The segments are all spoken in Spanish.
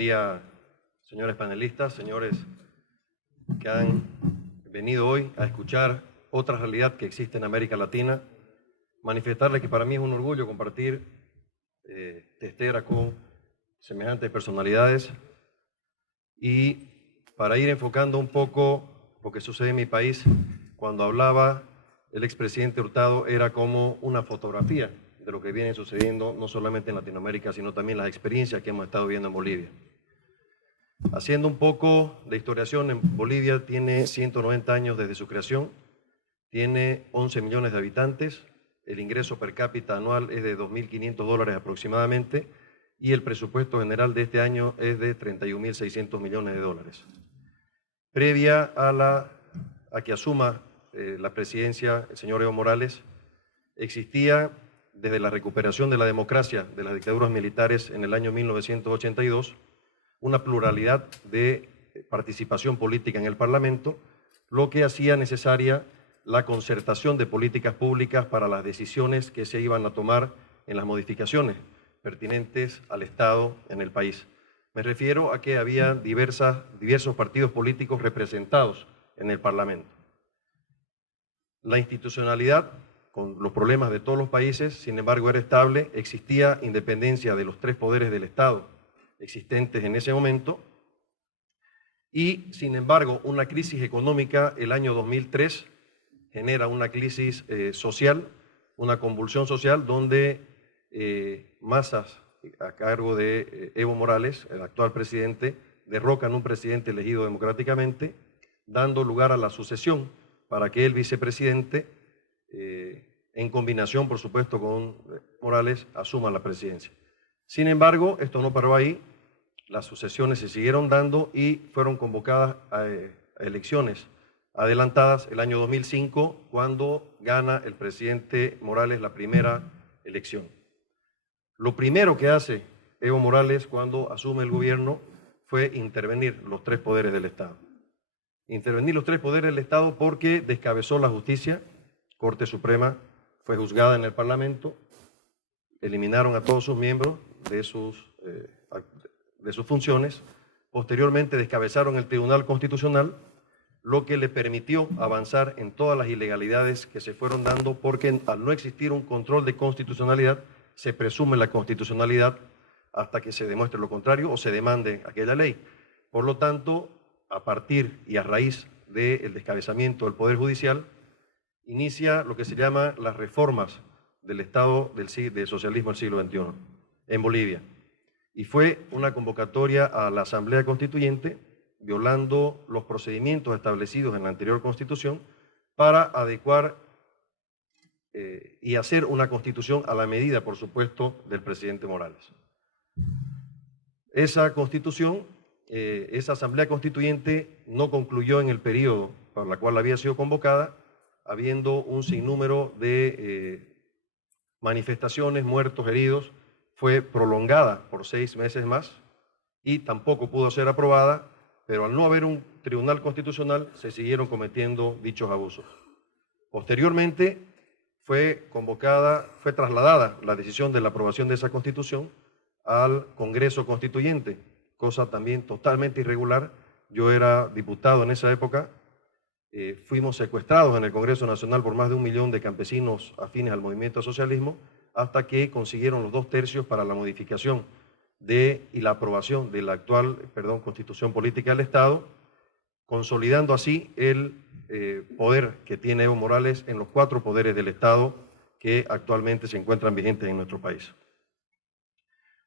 día, señores panelistas, señores que han venido hoy a escuchar otra realidad que existe en América Latina. Manifestarles que para mí es un orgullo compartir testera con semejantes personalidades y para ir enfocando un poco lo que sucede en mi país. Cuando hablaba el expresidente Hurtado era como una fotografía de lo que viene sucediendo no solamente en Latinoamérica, sino también las experiencias que hemos estado viendo en Bolivia. Haciendo un poco de historiación, en Bolivia tiene 190 años desde su creación, tiene 11 millones de habitantes, el ingreso per cápita anual es de $2.500 aproximadamente y el presupuesto general de este año es de $31.600 millones. Previa a que asuma la presidencia el señor Evo Morales, existía desde la recuperación de la democracia de las dictaduras militares en el año 1982 una pluralidad de participación política en el Parlamento, lo que hacía necesaria la concertación de políticas públicas para las decisiones que se iban a tomar en las modificaciones pertinentes al Estado en el país. Me refiero a que había diversos partidos políticos representados en el Parlamento. La institucionalidad, con los problemas de todos los países, sin embargo, era estable, existía independencia de los tres poderes del Estado existentes en ese momento y, sin embargo, una crisis económica el año 2003 genera una crisis social, una convulsión social donde masas a cargo de Evo Morales, el actual presidente, derrocan un presidente elegido democráticamente, dando lugar a la sucesión para que el vicepresidente, en combinación, por supuesto, con Morales, asuma la presidencia. Sin embargo, esto no paró ahí, las sucesiones se siguieron dando y fueron convocadas a elecciones adelantadas el año 2005, cuando gana el presidente Morales la primera elección. Lo primero que hace Evo Morales cuando asume el gobierno fue intervenir los tres poderes del Estado. Intervenir los tres poderes del Estado porque descabezó la justicia, Corte Suprema fue juzgada en el Parlamento, eliminaron a todos sus miembros de sus funciones, posteriormente descabezaron el Tribunal Constitucional, lo que le permitió avanzar en todas las ilegalidades que se fueron dando porque al no existir un control de constitucionalidad, se presume la constitucionalidad hasta que se demuestre lo contrario o se demande aquella ley. Por lo tanto, a partir y a raíz del descabezamiento del Poder Judicial, inicia lo que se llama las reformas del Estado del socialismo del siglo XXI en Bolivia. Y fue una convocatoria a la Asamblea Constituyente, violando los procedimientos establecidos en la anterior Constitución, para adecuar y hacer una Constitución a la medida, por supuesto, del presidente Morales. Esa Constitución, esa Asamblea Constituyente no concluyó en el periodo para el cual había sido convocada, habiendo un sinnúmero de manifestaciones, muertos, heridos. Fue prolongada por 6 meses más y tampoco pudo ser aprobada, pero al no haber un tribunal constitucional se siguieron cometiendo dichos abusos. Posteriormente fue trasladada la decisión de la aprobación de esa Constitución al Congreso Constituyente, cosa también totalmente irregular. Yo era diputado en esa época, fuimos secuestrados en el Congreso Nacional por más de 1 millón de campesinos afines al movimiento socialismo, hasta que consiguieron los 2/3 para la modificación y la aprobación de la actual, Constitución Política del Estado, consolidando así el poder que tiene Evo Morales en los 4 poderes del Estado que actualmente se encuentran vigentes en nuestro país.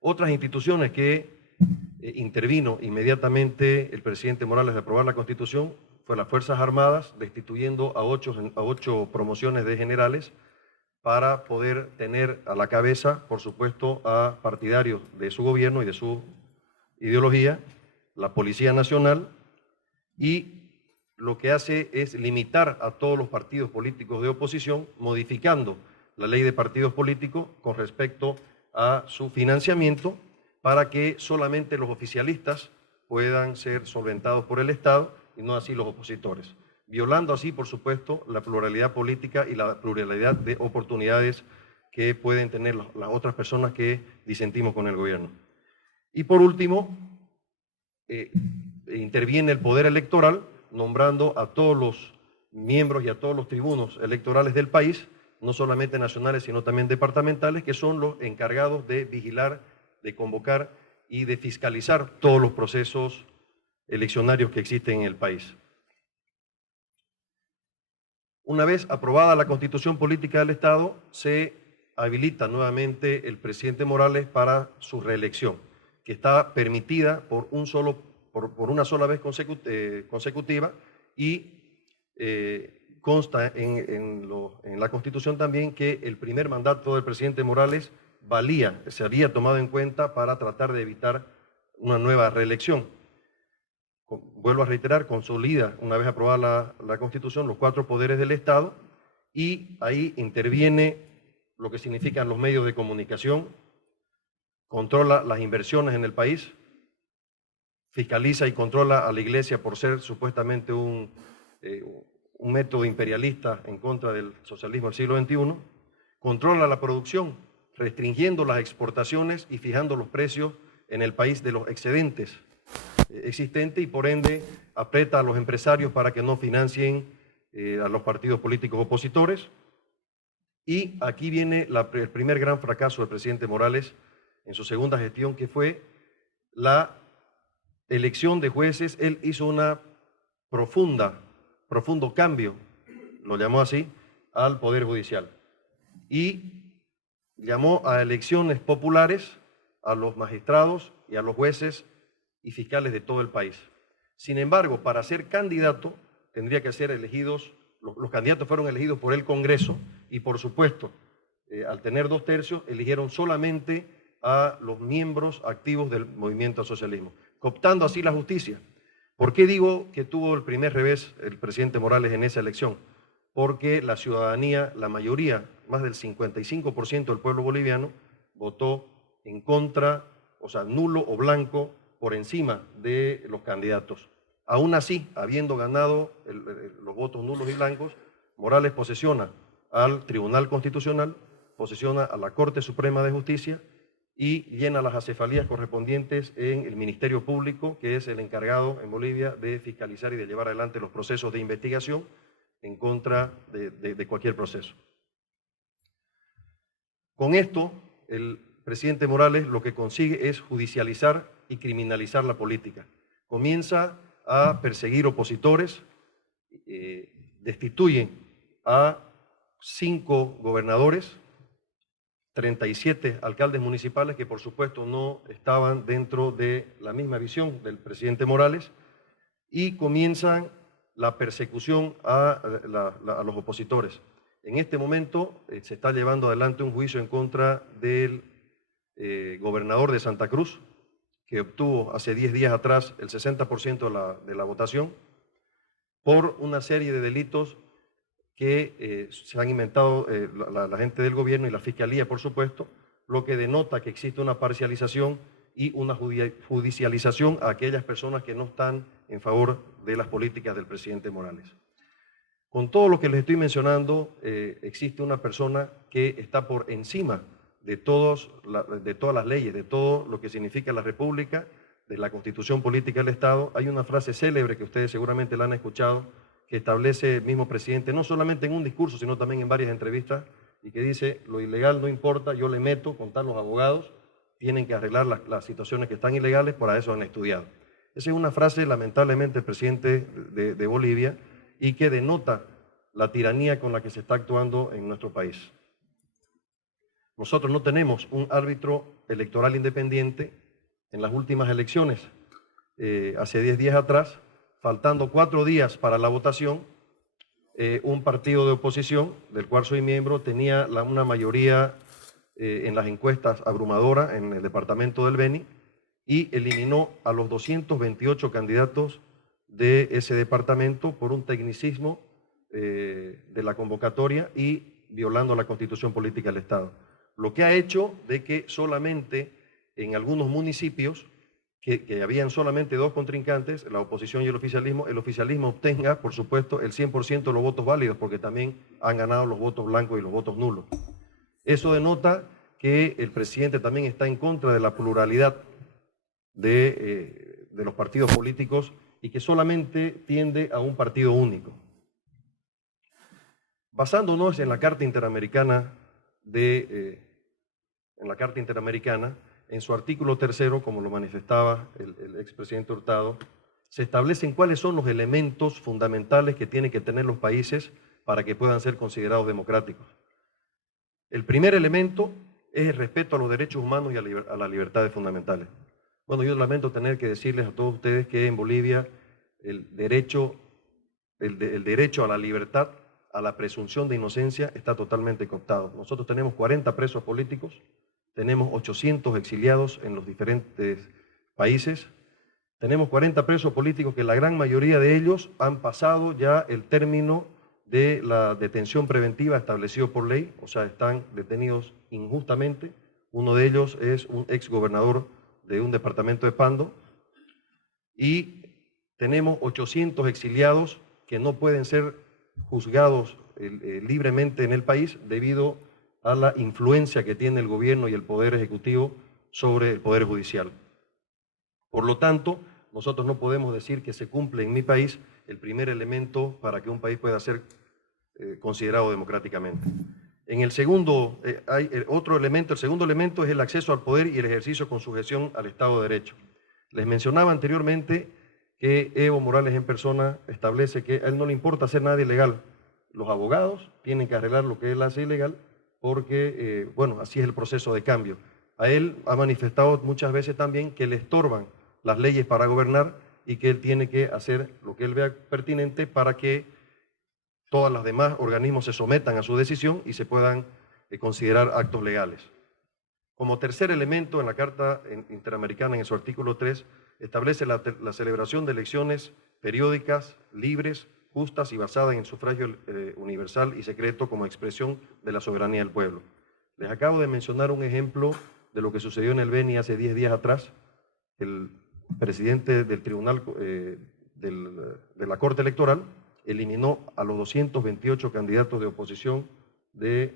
Otras instituciones que intervino inmediatamente el presidente Morales de aprobar la Constitución fue las Fuerzas Armadas, destituyendo a 8 promociones de generales para poder tener a la cabeza, por supuesto, a partidarios de su gobierno y de su ideología, la Policía Nacional, y lo que hace es limitar a todos los partidos políticos de oposición, modificando la ley de partidos políticos con respecto a su financiamiento para que solamente los oficialistas puedan ser solventados por el Estado y no así los opositores, violando así, por supuesto, la pluralidad política y la pluralidad de oportunidades que pueden tener las otras personas que disentimos con el gobierno. Y por último, interviene el poder electoral, nombrando a todos los miembros y a todos los tribunos electorales del país, no solamente nacionales, sino también departamentales, que son los encargados de vigilar, de convocar y de fiscalizar todos los procesos eleccionarios que existen en el país. Una vez aprobada la Constitución Política del Estado, se habilita nuevamente el presidente Morales para su reelección, que está permitida por una sola vez consecutiva y consta en la Constitución también que el primer mandato del presidente Morales se había tomado en cuenta para tratar de evitar una nueva reelección. Vuelvo a reiterar, consolida, una vez aprobada la Constitución, los 4 poderes del Estado, y ahí interviene lo que significan los medios de comunicación, controla las inversiones en el país, fiscaliza y controla a la Iglesia por ser supuestamente un método imperialista en contra del socialismo del siglo XXI, controla la producción, restringiendo las exportaciones y fijando los precios en el país de los excedentes existentes, y por ende aprieta a los empresarios para que no financien a los partidos políticos opositores. Y aquí viene el primer gran fracaso del presidente Morales en su segunda gestión, que fue la elección de jueces. Él hizo una profundo cambio, lo llamó así, al Poder Judicial, y llamó a elecciones populares a los magistrados y a los jueces y fiscales de todo el país. Sin embargo, para ser candidato tendría que ser elegidos, los candidatos fueron elegidos por el Congreso, y por supuesto, al tener 2/3, eligieron solamente a los miembros activos del movimiento al socialismo, cooptando así la justicia. ¿Por qué digo que tuvo el primer revés el presidente Morales en esa elección? Porque la ciudadanía, la mayoría, más del 55% del pueblo boliviano, votó en contra, o sea, nulo o blanco, por encima de los candidatos. Aún así, habiendo ganado los votos nulos y blancos, Morales posesiona al Tribunal Constitucional, posesiona a la Corte Suprema de Justicia y llena las acefalías correspondientes en el Ministerio Público, que es el encargado en Bolivia de fiscalizar y de llevar adelante los procesos de investigación en contra de cualquier proceso. Con esto, el presidente Morales lo que consigue es judicializar y criminalizar la política. Comienza a perseguir opositores, destituye a 5 gobernadores, 37 alcaldes municipales que por supuesto no estaban dentro de la misma visión del presidente Morales, y comienzan la persecución a los opositores. En este momento se está llevando adelante un juicio en contra del gobernador de Santa Cruz, que obtuvo hace 10 días atrás el 60% de la votación, por una serie de delitos que se han inventado la gente del gobierno y la fiscalía, por supuesto, lo que denota que existe una parcialización y una judicialización a aquellas personas que no están en favor de las políticas del presidente Morales. Con todo lo que les estoy mencionando, existe una persona que está por encima de todas las leyes, de todo lo que significa la República, de la Constitución Política del Estado. Hay una frase célebre que ustedes seguramente la han escuchado, que establece el mismo presidente, no solamente en un discurso, sino también en varias entrevistas, y que dice: lo ilegal no importa, yo le meto, contar los abogados, tienen que arreglar las situaciones que están ilegales, para eso han estudiado. Esa es una frase, lamentablemente, del presidente de Bolivia, y que denota la tiranía con la que se está actuando en nuestro país. Nosotros no tenemos un árbitro electoral independiente. En las últimas elecciones, hace 10 días atrás, faltando 4 días para la votación, un partido de oposición, del cual soy miembro, tenía una mayoría en las encuestas abrumadora en el departamento del Beni, y eliminó a los 228 candidatos de ese departamento por un tecnicismo de la convocatoria y violando la Constitución Política del Estado. Lo que ha hecho de que solamente en algunos municipios, que habían solamente 2 contrincantes, la oposición y el oficialismo obtenga, por supuesto, el 100% de los votos válidos, porque también han ganado los votos blancos y los votos nulos. Eso denota que el presidente también está en contra de la pluralidad de de los partidos políticos y que solamente tiende a un partido único. Basándonos en la Carta Interamericana, en su artículo 3, como lo manifestaba el expresidente Hurtado, se establecen cuáles son los elementos fundamentales que tienen que tener los países para que puedan ser considerados democráticos. El primer elemento es el respeto a los derechos humanos y a las libertades fundamentales. Bueno, yo lamento tener que decirles a todos ustedes que en Bolivia el derecho a la libertad, a la presunción de inocencia, está totalmente cooptado. Nosotros tenemos 40 presos políticos, tenemos 800 exiliados en los diferentes países, tenemos 40 presos políticos que la gran mayoría de ellos han pasado ya el término de la detención preventiva establecido por ley, o sea, están detenidos injustamente. Uno de ellos es un exgobernador de un departamento de Pando, y tenemos 800 exiliados que no pueden ser juzgados libremente en el país debido a la influencia que tiene el gobierno y el poder ejecutivo sobre el poder judicial. Por lo tanto, nosotros no podemos decir que se cumple en mi país el primer elemento para que un país pueda ser considerado democráticamente. En el segundo, hay otro elemento. El segundo elemento es el acceso al poder y el ejercicio con sujeción al Estado de Derecho. Les mencionaba anteriormente que Evo Morales en persona establece que a él no le importa hacer nada ilegal. Los abogados tienen que arreglar lo que él hace ilegal porque, bueno, así es el proceso de cambio. A él ha manifestado muchas veces también que le estorban las leyes para gobernar y que él tiene que hacer lo que él vea pertinente para que todos los demás organismos se sometan a su decisión y se puedan considerar actos legales. Como tercer elemento, en la Carta Interamericana, en su artículo 3, establece la celebración de elecciones periódicas, libres, justas y basadas en el sufragio universal y secreto como expresión de la soberanía del pueblo. Les acabo de mencionar un ejemplo de lo que sucedió en el Beni hace 10 días atrás. El presidente del tribunal de la Corte Electoral eliminó a los 228 candidatos de oposición del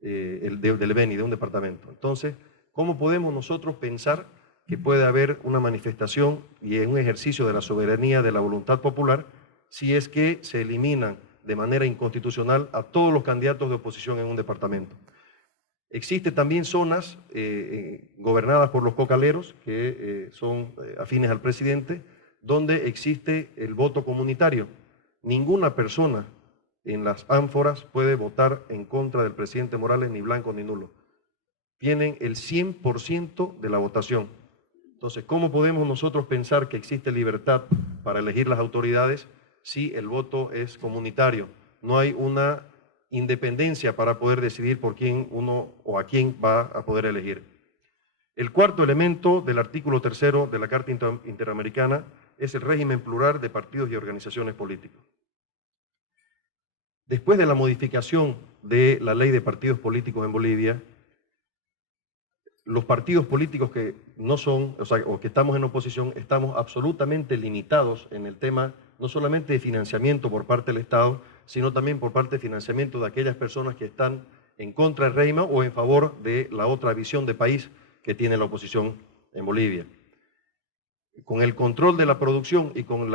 Beni, de un departamento. Entonces, ¿cómo podemos nosotros pensar que puede haber una manifestación y un ejercicio de la soberanía, de la voluntad popular, si es que se eliminan de manera inconstitucional a todos los candidatos de oposición en un departamento? Existen también zonas gobernadas por los cocaleros, que son afines al presidente, donde existe el voto comunitario. Ninguna persona en las ánforas puede votar en contra del presidente Morales, ni blanco ni nulo. Tienen el 100% de la votación. Entonces, ¿cómo podemos nosotros pensar que existe libertad para elegir las autoridades si el voto es comunitario? No hay una independencia para poder decidir por quién uno o a quién va a poder elegir. El cuarto elemento del artículo 3 de la Carta Interamericana es el régimen plural de partidos y organizaciones políticas. Después de la modificación de la ley de partidos políticos en Bolivia, los partidos políticos que no son, o que estamos en oposición, estamos absolutamente limitados en el tema no solamente de financiamiento por parte del Estado, sino también por parte de financiamiento de aquellas personas que están en contra del régimen o en favor de la otra visión de país que tiene la oposición en Bolivia. Con el control de la producción y con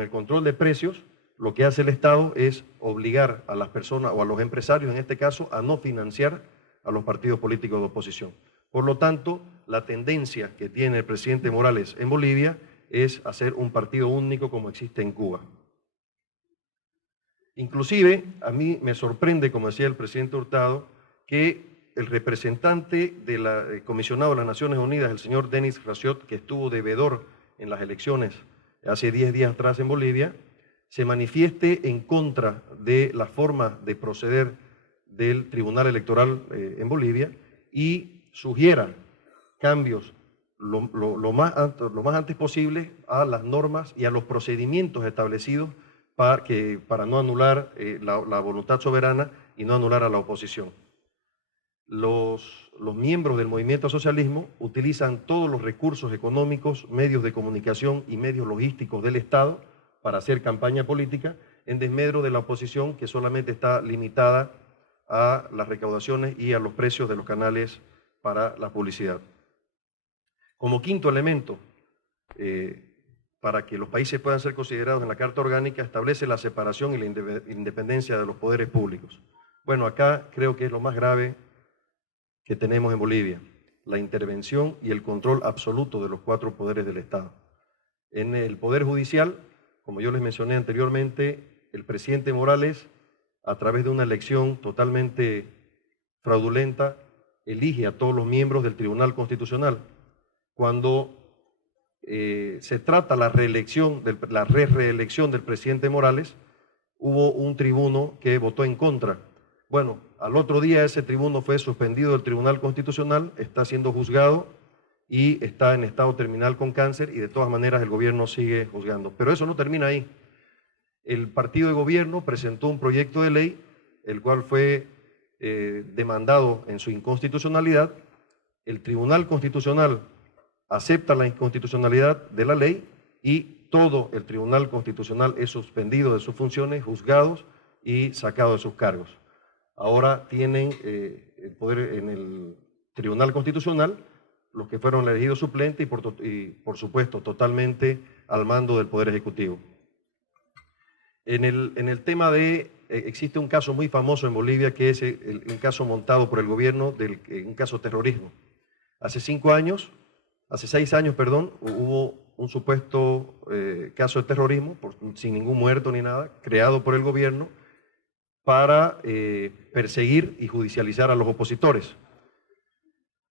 el control de precios, lo que hace el Estado es obligar a las personas o a los empresarios, en este caso, a no financiar a los partidos políticos de oposición. Por lo tanto, la tendencia que tiene el presidente Morales en Bolivia es hacer un partido único como existe en Cuba. Inclusive, a mí me sorprende, como decía el presidente Hurtado, que el representante del comisionado de las Naciones Unidas, el señor Denis Raciot, que estuvo de veedor en las elecciones hace 10 días atrás en Bolivia, se manifieste en contra de la forma de proceder del Tribunal Electoral en Bolivia y sugiera cambios lo más antes posible a las normas y a los procedimientos establecidos para no anular la voluntad soberana y no anular a la oposición. Los miembros del movimiento socialismo utilizan todos los recursos económicos, medios de comunicación y medios logísticos del Estado para hacer campaña política en desmedro de la oposición, que solamente está limitada a las recaudaciones y a los precios de los canales para la publicidad. Como quinto elemento, para que los países puedan ser considerados en la Carta Orgánica, establece la separación y la independencia de los poderes públicos. Bueno, acá creo que es lo más grave que tenemos en Bolivia, la intervención y el control absoluto de los 4 poderes del Estado. En el Poder Judicial, como yo les mencioné anteriormente, el presidente Morales, a través de una elección totalmente fraudulenta, elige a todos los miembros del Tribunal Constitucional. Cuando se trata la reelección, la reelección del presidente Morales, hubo un tribuno que votó en contra. Bueno, al otro día ese tribuno fue suspendido del Tribunal Constitucional, está siendo juzgado y está en estado terminal con cáncer y de todas maneras el gobierno sigue juzgando. Pero eso no termina ahí. El partido de gobierno presentó un proyecto de ley, el cual fue demandado en su inconstitucionalidad. El Tribunal Constitucional acepta la inconstitucionalidad de la ley y todo el Tribunal Constitucional es suspendido de sus funciones, juzgados y sacado de sus cargos. Ahora tienen el poder en el Tribunal Constitucional los que fueron elegidos suplentes y por supuesto totalmente al mando del Poder Ejecutivo. En el tema de, existe un caso muy famoso en Bolivia que es un caso montado por el gobierno, un caso de terrorismo. Hace 6 años, hubo un supuesto caso de terrorismo, sin ningún muerto ni nada, creado por el gobierno para perseguir y judicializar a los opositores.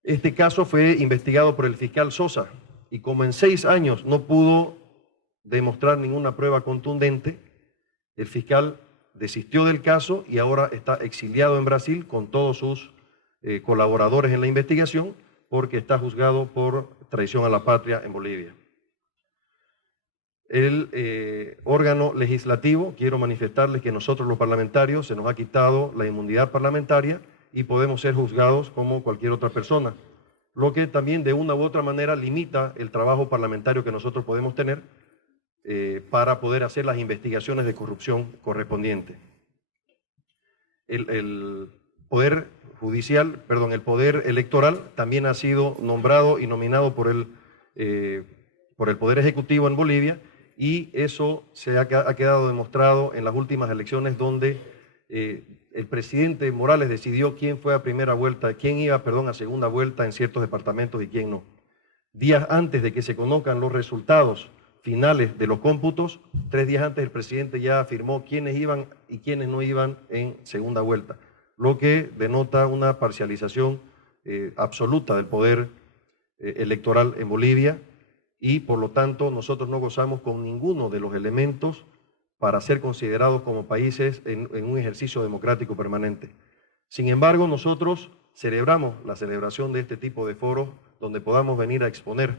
Este caso fue investigado por el fiscal Sosa y como en 6 años no pudo demostrar ninguna prueba contundente, el fiscal desistió del caso y ahora está exiliado en Brasil con todos sus colaboradores en la investigación porque está juzgado por traición a la patria en Bolivia. El órgano legislativo, quiero manifestarles que nosotros los parlamentarios se nos ha quitado la inmunidad parlamentaria y podemos ser juzgados como cualquier otra persona, lo que también de una u otra manera limita el trabajo parlamentario que nosotros podemos tener para poder hacer las investigaciones de corrupción correspondientes. El poder judicial, perdón, el poder electoral también ha sido nombrado y nominado por el Poder Ejecutivo en Bolivia y eso se ha quedado demostrado en las últimas elecciones donde el presidente Morales decidió quién fue a primera vuelta, quién iba, perdón, a segunda vuelta en ciertos departamentos y quién no. Días antes de que se conozcan los resultados finales de los cómputos, 3 días antes el presidente ya afirmó quiénes iban y quiénes no iban en segunda vuelta, lo que denota una parcialización absoluta del poder electoral en Bolivia y por lo tanto nosotros no gozamos con ninguno de los elementos para ser considerados como países en un ejercicio democrático permanente. Sin embargo, nosotros celebramos la celebración de este tipo de foros donde podamos venir a exponer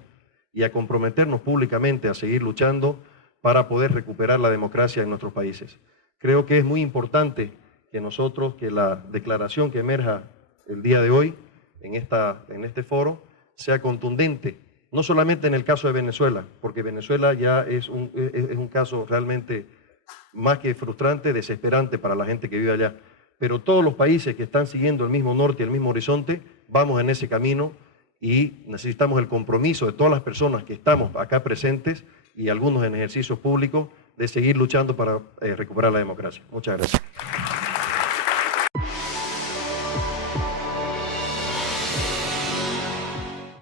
y a comprometernos públicamente a seguir luchando para poder recuperar la democracia en nuestros países. Creo que es muy importante que la declaración que emerja el día de hoy en este foro sea contundente, no solamente en el caso de Venezuela, porque Venezuela ya es un caso realmente más que frustrante, desesperante para la gente que vive allá, pero todos los países que están siguiendo el mismo norte y el mismo horizonte, vamos en ese camino y necesitamos el compromiso de todas las personas que estamos acá presentes y algunos en ejercicios públicos de seguir luchando para recuperar la democracia. Muchas gracias.